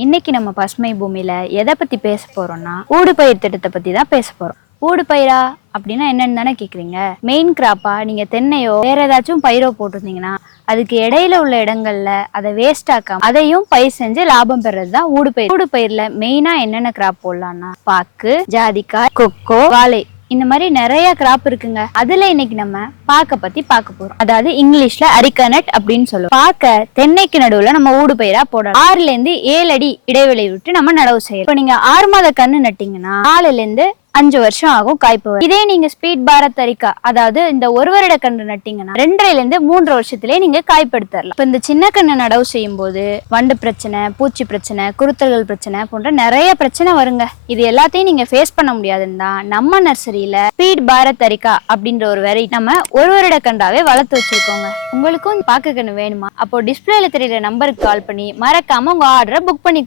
இன்னைக்கு நம்ம பசுமை பூமியில எதை பத்தி பேச போறோம்னா ஊடுபயிர் திட்டத்தை பத்தி தான் பேச போறோம். ஊடுபயிரா அப்படின்னா என்னன்னு தானே கேக்குறீங்க? மெயின் கிராப்பா நீங்க தென்னையோ வேற ஏதாச்சும் பயிரோ போட்டிருந்தீங்கன்னா அதுக்கு இடையில உள்ள இடங்கள்ல அதை வேஸ்ட் ஆக்காம அதையும் பயிர் செஞ்சு லாபம் பெறது தான் ஊடுபயிர் ஊடுபயிர்ல மெயினா என்னென்ன கிராப் போடலாம்னா பாக்கு ஜாதிக்காய் கொக்கோ வாழை இந்த மாதிரி நிறைய கிராப் இருக்குங்க. அதுல இன்னைக்கு நம்ம பாக்க பத்தி பார்க்க போறோம். அதாவது இங்கிலீஷ்ல அரிக்கனட் அப்படின்னு சொல்லுவோம். பாக்க தென்னைக்கு நடுவுல நம்ம ஊடு பயிரா போடலாம். ஆறுல இருந்து ஏழு அடி இடைவெளி விட்டு நம்ம நடவு செய்யறோம் இப்போ நீங்க ஆறு மாத கண்ணு நட்டீங்கன்னா ஆளுல இருந்து அஞ்சு வருஷம் ஆகும் காய்ப்பு இதே நீங்க ஸ்பீட் பாரத் தரிக்கா அதாவது இந்த ஒரு வருட கன்று நட்டிங்கன்னா ரெண்டரைல இருந்து மூன்று வருஷத்திலே நீங்க காய்ப்படுத்தரலாம். இப்போ இந்த சின்ன கண்ணு நடவு செய்யும் போது வண்டு பிரச்சனை பூச்சி பிரச்சனை குருத்தல்கள் பிரச்சனை போன்ற நிறைய பிரச்சனை வருங்க. இது எல்லாத்தையும் நீங்க ஃபேஸ் பண்ண முடியாதுன்னு தான் நம்ம நர்சரியில ஸ்பீட் பாரத் தரிக்கா அப்படின்ற ஒரு வெரை நம்ம ஒரு வருட கன்றாவே வளர்த்து வச்சிருக்கோங்க. உங்களுக்கும் பாக்க கண்ணு வேணுமா? அப்போ டிஸ்பிளேல தெரியல நம்பருக்கு கால் பண்ணி மறக்காம உங்க ஆர்டரை புக் பண்ணி